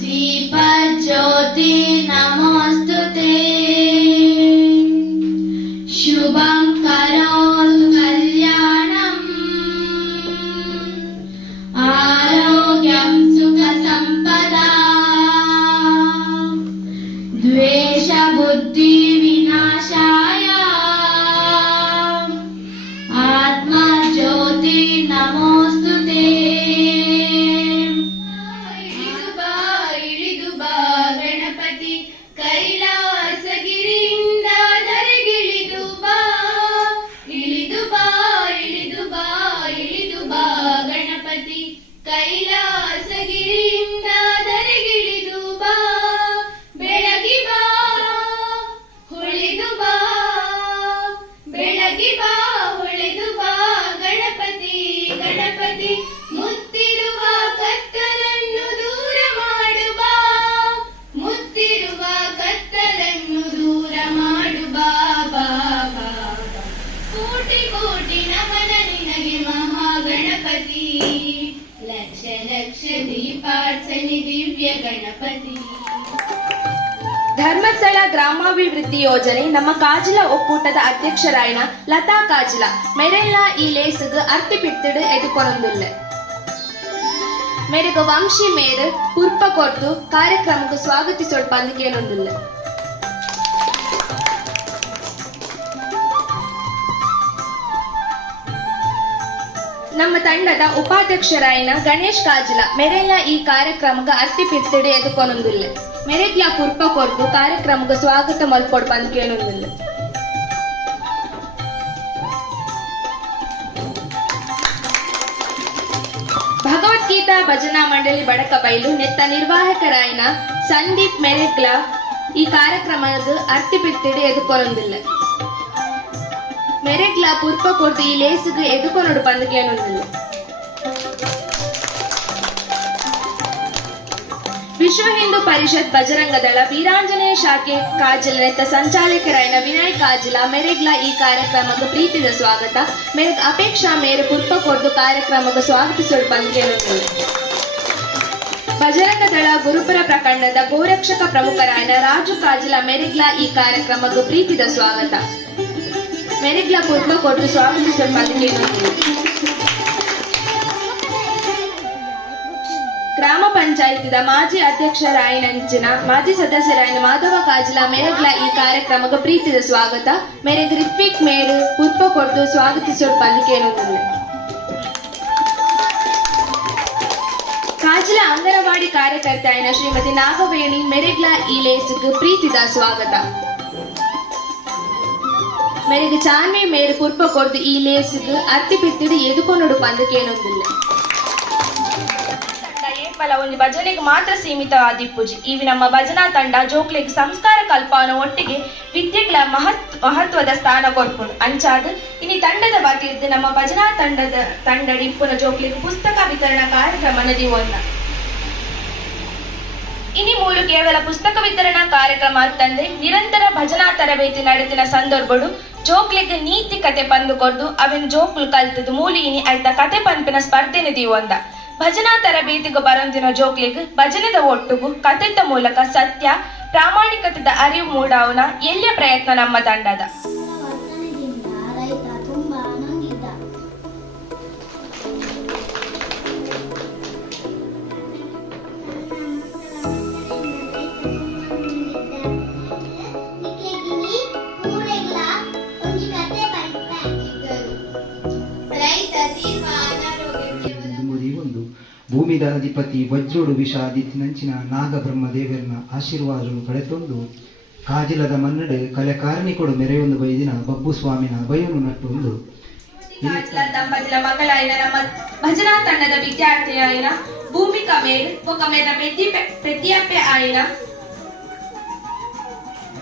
दीपज्योति नमोस्तुते शुभं करोतु कल्याणम् आरोग्यं सुखसम्पदा द्वेषबुद्धि विनाशाय आत्मज्योति नमोस्तुते इळिदु बा गणपति कैलासगिरिಯಿಂದ ಧರೆಗಿಳಿದು ಬಾ ಇಳಿದು ಬಾ ಇಳಿದು ಬಾ ಇಳಿದು ಬಾ ಗಣಪತಿ ಕೈಲಾಸಗಿರಿಯಿಂದ ಧರೆಗಿಳಿದು ಬಾ ಬೆಳಗಿ ಬಾ ಹೊಳೆದು ಬಾ ಬೆಳಗಿ ಬಾ ಹೊಳೆದು ಬಾ ಗಣಪತಿ ಗಣಪತಿ ಮುತ್ತಿರುವ ಕತ್ತಲನ್ನು ದೂರ ಮಾಡು ಬಾ ಮುತ್ತಿರುವ ಕತ್ತಲನ್ನು ದೂರ ಮಾಡು ಬಾ ಬಾ ಬಾ ಕೋಟಿ ಕೋಟಿ ನಮನ ನಿನಗೆ ಮಹಾಗಣಪತಿ ಲಕ್ಷ ಲಕ್ಷ ದೀಪಾರ್ಚನೆ ದಿವ್ಯ ಗಣಪತಿ. ಧರ್ಮಸ್ಥಳ ಗ್ರಾಮಾಭಿವೃದ್ಧಿ ಯೋಜನೆ ನಮ್ಮ ಕಾಜಿಲ ಒಕ್ಕೂಟದ ಅಧ್ಯಕ್ಷರಾಯಿನ ಲತಾ ಕಾಜಿಲ ಮೆರೆಲ್ಲ ಈ ಲೇಸುಗು ಅರ್ತಿಪಿತ್ತಿಡು ಎದುಕೊನೊಂದುಲ್ಲ ಮೇರೆಗ ವಂಶಿ ಮೇರು ಪುರ್ಪ ಕೊರ್ದು ಕಾರ್ಯಕ್ರಮಕ್ಕೆ ಸ್ವಾಗತಿಸೋಡ್ ಪಂದಿಕೇನೊಂದುಲ್ಲ. ನಮ್ಮ ತಂಡದ ಉಪಾಧ್ಯಕ್ಷರಾಯಿನ ಗಣೇಶ್ ಕಾಜಿಲ ಮೆರೆಲ್ಲ ಈ ಕಾರ್ಯಕ್ರಮಕ್ಕೆ ಅರ್ತಿಪಿತ್ತಿಡು ಎದುಕೊನೊಂದುಲ್ಲ ಮೆರೆಗ್ಲ ಪುರ್ಪ ಕೊರ್ದು ಕಾರ್ಯಕ್ರಮಕ್ಕೆ ಸ್ವಾಗತ ಮಲ್ಕೊಡ್ ಪಂದಿಕೇನೊಂದುಲ್ಲ. ಭಗವದ್ಗೀತಾ ಭಜನಾ ಮಂಡಳಿ ಬಡಕಬೈಲು ನೆತ್ತ ನಿರ್ವಾಹಕರಾಯಿನ ಸಂದೀಪ್ ಮೆರೆಗ್ಲ ಈ ಕಾರ್ಯಕ್ರಮದ ಅರ್ತಿಪಿತ್ತಿಡು ಎದುಕೊನೊಂದಿಲ್ಲ ಮೆರೆಗ್ಲ ಪುರ್ಪ ಕೊರ್ದು ಈ ಲೇಸುಗೆ ಎದುಕೊನೊಡು ಪಂದಿಕೇನೊಂದಿಲ್ಲ. ವಿಶ್ವ ಹಿಂದೂ ಪರಿಷತ್ ಬಜರಂಗ ದಳ ವೀರಾಂಜನೇಯ ಶಾಖೆ ಕಾಜಿಲ ನೆತ್ತ ಸಂಚಾಲಕರಾಯಿನ ವಿನಯ್ ಕಾಜಿಲ ಮೆರೆಗ್ಲ ಈ ಕಾರ್ಯಕ್ರಮಕ್ಕೆ ಪ್ರೀತಿದ ಸ್ವಾಗತ ಮೆರೆಗ್ ಅಪೇಕ್ಷಾ ಮೇರೆ ಪುರ್ಪ ಕೊರ್ದು ಕಾರ್ಯಕ್ರಮಕ್ಕೆ ಸ್ವಾಗತಿಸೋಡು ಪಂದಿಕೇನೊಂದಿಲ್ಲ. ಬಜರಂಗ ದಳ ಗುರುಪುರ ಪ್ರಖಂಡದ ಗೋರಕ್ಷಕ ಪ್ರಮುಖರಾಯಿನ ರಾಜು ಕಾಜಿಲ ಮೆರೆಗ್ಲ ಈ ಕಾರ್ಯಕ್ರಮಕ್ಕೆ ಪ್ರೀತಿದ ಸ್ವಾಗತ ಮೆರೆಗ್ಲ ಪುರ್ಪ ಕೊರ್ದು ಸ್ವಾಗತಿಸೋಡು ಪಂದಿಕೇನೊಂದಿಲ್ಲ. ಗ್ರಾಮ ಪಂಚಾಯತಿದ ಮಾಜಿ ಅಧ್ಯಕ್ಷರಾಯಿನಂಚಿನ ಮಾಜಿ ಸದಸ್ಯರಾಯಿನ ಮಾಧವ ಕಾಜಿಲ ಮೆರೆಗ್ಲ ಈ ಕಾರ್ಯಕ್ರಮಕ್ಕೆ ಪ್ರೀತಿದ ಸ್ವಾಗತ ಮೆರೆಗ್ ರಿಫಿಕ್ ಮೇರು ಪುರ್ಪ ಕೊರ್ದು ಸ್ವಾಗತಿಸೋಡು ಪಂದಿಕೇನೊಂದಿಲ್ಲ. ಕಾಜಿಲ ಅಂಗನವಾಡಿ ಕಾರ್ಯಕರ್ತೆಯಾಯಿನ ಶ್ರೀಮತಿ ನಾಗವೇಣಿ ಮೆರೆಗ್ಲ ಈ ಲೇಸುಗೆ ಪ್ರೀತಿದ ಸ್ವಾಗತ ಮೆರೆಗ್ ಚಾನ್ವಿ ಮೇರು ಪುರ್ಪ ಕೊರ್ದು ಈ ಲೇಸುಗೆ ಅರ್ತಿಪಿತ್ತಿಡು ಎದುಕೊನೊಡು ಪಂದಿಕೇನೊಂದಿಲ್ಲ. ಒಂದು ಭಜನೆಗೆ ಮಾತ್ರ ಸೀಮಿತವಾದಿಪ್ಪುಜಿ ಇವಿ ನಮ್ಮ ಭಜನಾ ತಂಡ ಜೋಕ್ಲೆಗ್ ಸಂಸ್ಕಾರ ಕಲ್ಪನ ಒಟ್ಟಿಗೆ ವಿದ್ಯೆಗಳ ಮಹತ್ವದ ಸ್ಥಾನ ಕೊರ್ಪುಂಡು ಅಂಚಾದ ಇನಿ ತಂಡದ ಬದಿರ್ದು ನಮ್ಮ ಭಜನಾ ತಂಡದ ಇಪ್ಪುನ ಜೋಕ್ಲೆಗ್ ಪುಸ್ತಕ ವಿತರಣಾ ಕಾರ್ಯಕ್ರಮ ನದಿವೊಂದ ಇನಿ ಮೂಲು ಕೇವಲ ಪುಸ್ತಕ ವಿತರಣಾ ಕಾರ್ಯಕ್ರಮ ಅಂತಂದ್ರೆ ನಿರಂತರ ಭಜನಾ ತರಬೇತಿ ನಡೆತಿನ ಸಂದರ್ಭಡು ಜೋಕ್ಲೆಗ್ ನೀತಿ ಕತೆ ಪಂದು ಕೊರ್ದು ಅವಿನ ಜೋಕ್ಲು ಕಲ್ತದು ಮೂಲಿ ಇನಿ ಆಯ್ತ ಕತೆ ಪಂಪಿನ ಸ್ಪರ್ಧೆ ನದಿವೊಂದ ಭಜನಾ ತರಬೇತಿಗೆ ಬರಂದಿನ ಜೋಕ್ಲಿಗ್ ಭಜನೆದ ಒಟ್ಟುಗು ಕಥೆದ ಮೂಲಕ ಸತ್ಯ ಪ್ರಾಮಾಣಿಕತೆದ ಅರಿವು ಮೂಡಾವನ ಎಲ್ಲಿಯ ಪ್ರಯತ್ನ ನಮ್ಮ ತಂಡದ. ಭೂಮಿದ ಅಧಿಪತಿ ವಜ್ರೋಡು ವಿಷಾದಿತ್ತಿನಂಚಿನ ನಾಗಬ್ರಹ್ಮ ದೇವರನ ಆಶೀರ್ವಾದವನ್ನು ಪಡೆತೊಂದು ಕಾಜಿಲದ ಮನ್ನಡೆ ಕಲೆ ಕಾರಣಿಕೊಡು ಮೆರೆಯೊಂದು ಬೈದಿನ ಬಬ್ಬು ಸ್ವಾಮಿನ ಬಯನು ನಟ್ಟೊಂದು ದಂಪತಿಲ ಮಗಳಾಯಿನ ನಮ್ಮ ಭಜನಾ ತಂಡದ ವಿದ್ಯಾರ್ಥಿಯಾಯಿನ ಭೂಮಿಕಾ ಮೇಲ್ ఒక ಮೇರ ಪ್ರತಿಯಪ್ಪೆ ಆಯಿನ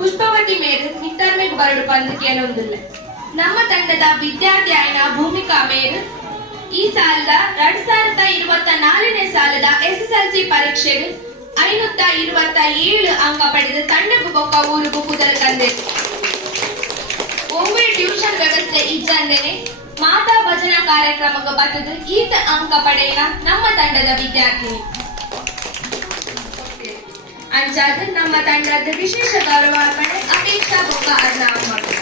ಪುಷ್ಪವತಿ ಮೇಲ್ ನಿತ್ತರ್ಮೆಗ್ ಬರಡು ಪಂದಿಕೇನೊಂದಿಲ್ಲ. ನಮ್ಮ ತಂಡದ ವಿದ್ಯಾರ್ಥಿ ಆಯಿನ ಭೂಮಿಕಾ ಮೇಲ್ ಈ ಸಾಲದ 2024ನೇ ಸಾಲದ SSLC ಪರೀಕ್ಷೆಗೆ 527 ಅಂಕ ಪಡೆದು ತಂಡಕ್ಕೂ ಬೊಕ್ಕ ಊರಿಗೂ ಕುದರ ತಂದೆ. ಒಮ್ಮೆ ಟ್ಯೂಷನ್ ವ್ಯವಸ್ಥೆ ಇದ್ದಂದೇನೆ ಮಾತಾ ಭಜನಾ ಕಾರ್ಯಕ್ರಮಕ್ಕೆ ಬರ್ತದೆ ಈತ ಅಂಕ ಪಡೆಯಿನ ನಮ್ಮ ತಂಡದ ವಿದ್ಯಾರ್ಥಿನಿ. ಅಂಚಾದ ನಮ್ಮ ತಂಡದ ವಿಶೇಷ ಗೌರವಾರ್ಪಣೆ ಅಪೇಕ್ಷಾ ಬೊಕ್ಕ ಅರ್ಣ ಅಮ್ಮಗಳು.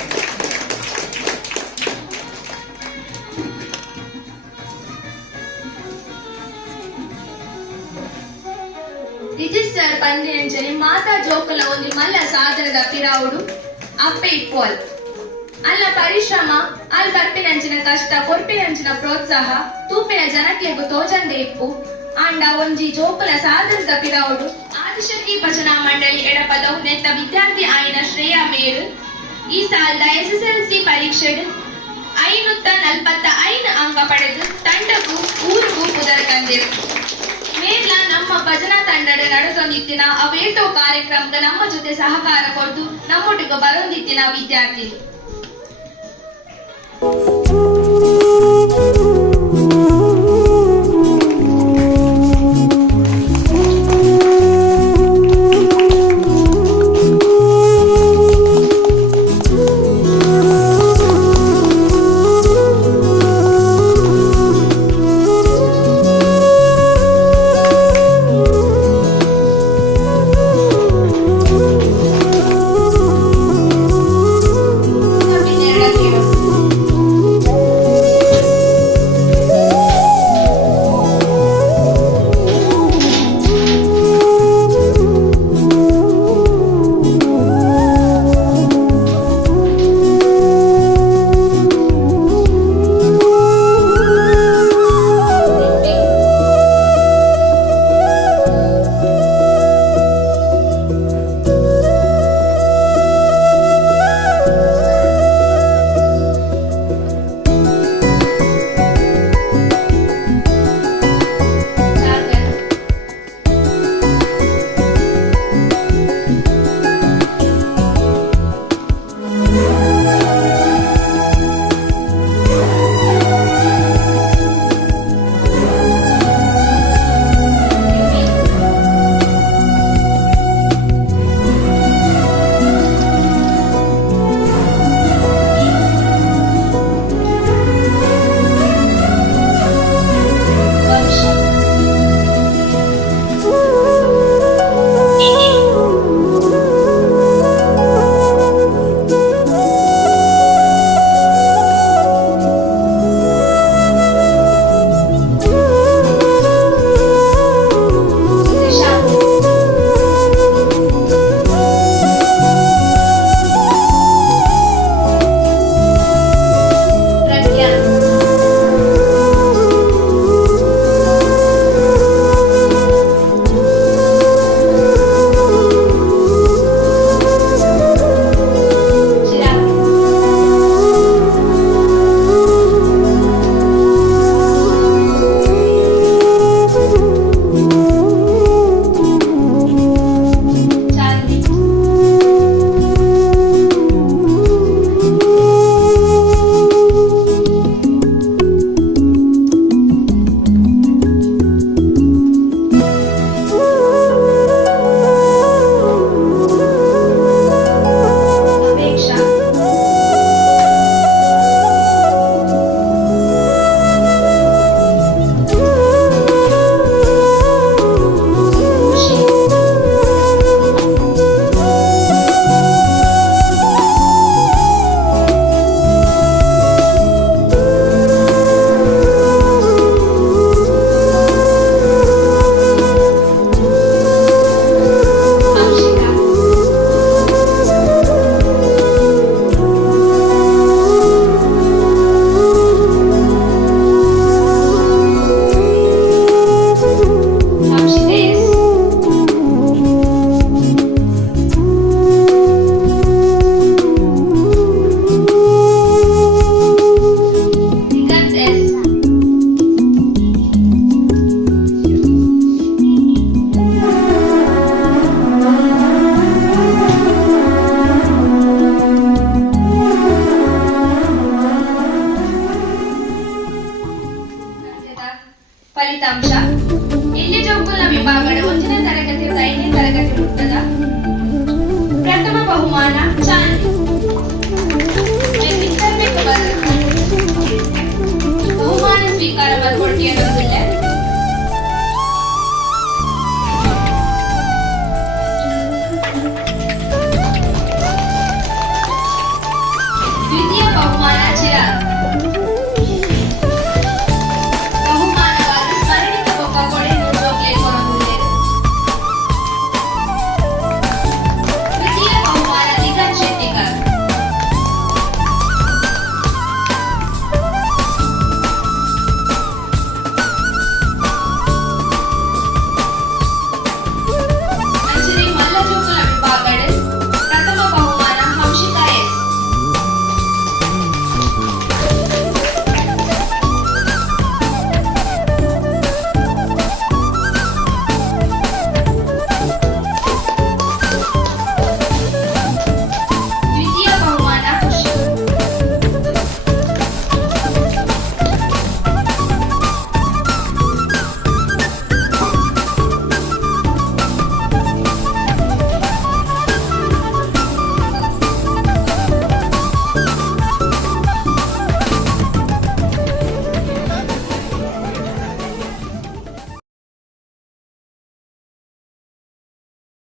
ರಿಜಿಸ್ಟರ್ ಪಂದ್ಯಂಜಲಿ ಮಾತಾ ಜೋಕುಲ ಒಂಜಿ ಮಲ್ಲ ಸಾಧನದ ಪಿರಾವುಡು ಅಪ್ಪೆ ಇಕ್ವಲ್ ಅಲ್ಲ ಪರಿಶ್ರಮ ಅಲ್ಲಿ ಬರ್ಪಿನಂಚಿನ ಕಷ್ಟ ಕೊರ್ಪಿನಂಚಿನ ಪ್ರೋತ್ಸಾಹ ತೂಪಿನ ಜನಕ್ಲೆಗು ತೋಜಂದೆ ಇಪ್ಪು ಅಂಡ ಒಂಜಿ ಜೋಕುಲ ಸಾಧನದ ಪಿರಾವುಡು ಆದಿಶಕ್ತಿ ಭಜನಾ ಮಂಡಳಿ ಎಡಪದವು ನೆತ್ತ ವಿದ್ಯಾರ್ಥಿ ಆಯ್ನ ಶ್ರೇಯಾ ಮೇರು ಈ ಸಾಲದ SSLC ಪರೀಕ್ಷೆಡ್ 545 ಅಂಕ ಪಡೆದು ತಂಡಕ್ಕೂ ಊರಿಗೂ ಪುದರ್ ತಂದಿರು. ಮೇಲ ನಮ್ಮ ಭಜನಾ ತಂಡದ ನಡೆದೊಂದಿತ್ತಿನ ಅವೇಟೋ ಕಾರ್ಯಕ್ರಮದ ನಮ್ಮ ಜೊತೆ ಸಹಕಾರ ಕೊಟ್ಟು ನಮ್ಮೊಟ್ಟಿಗೆ ಬರೋಂದಿತ್ತಿನ ವಿದ್ಯಾರ್ಥಿ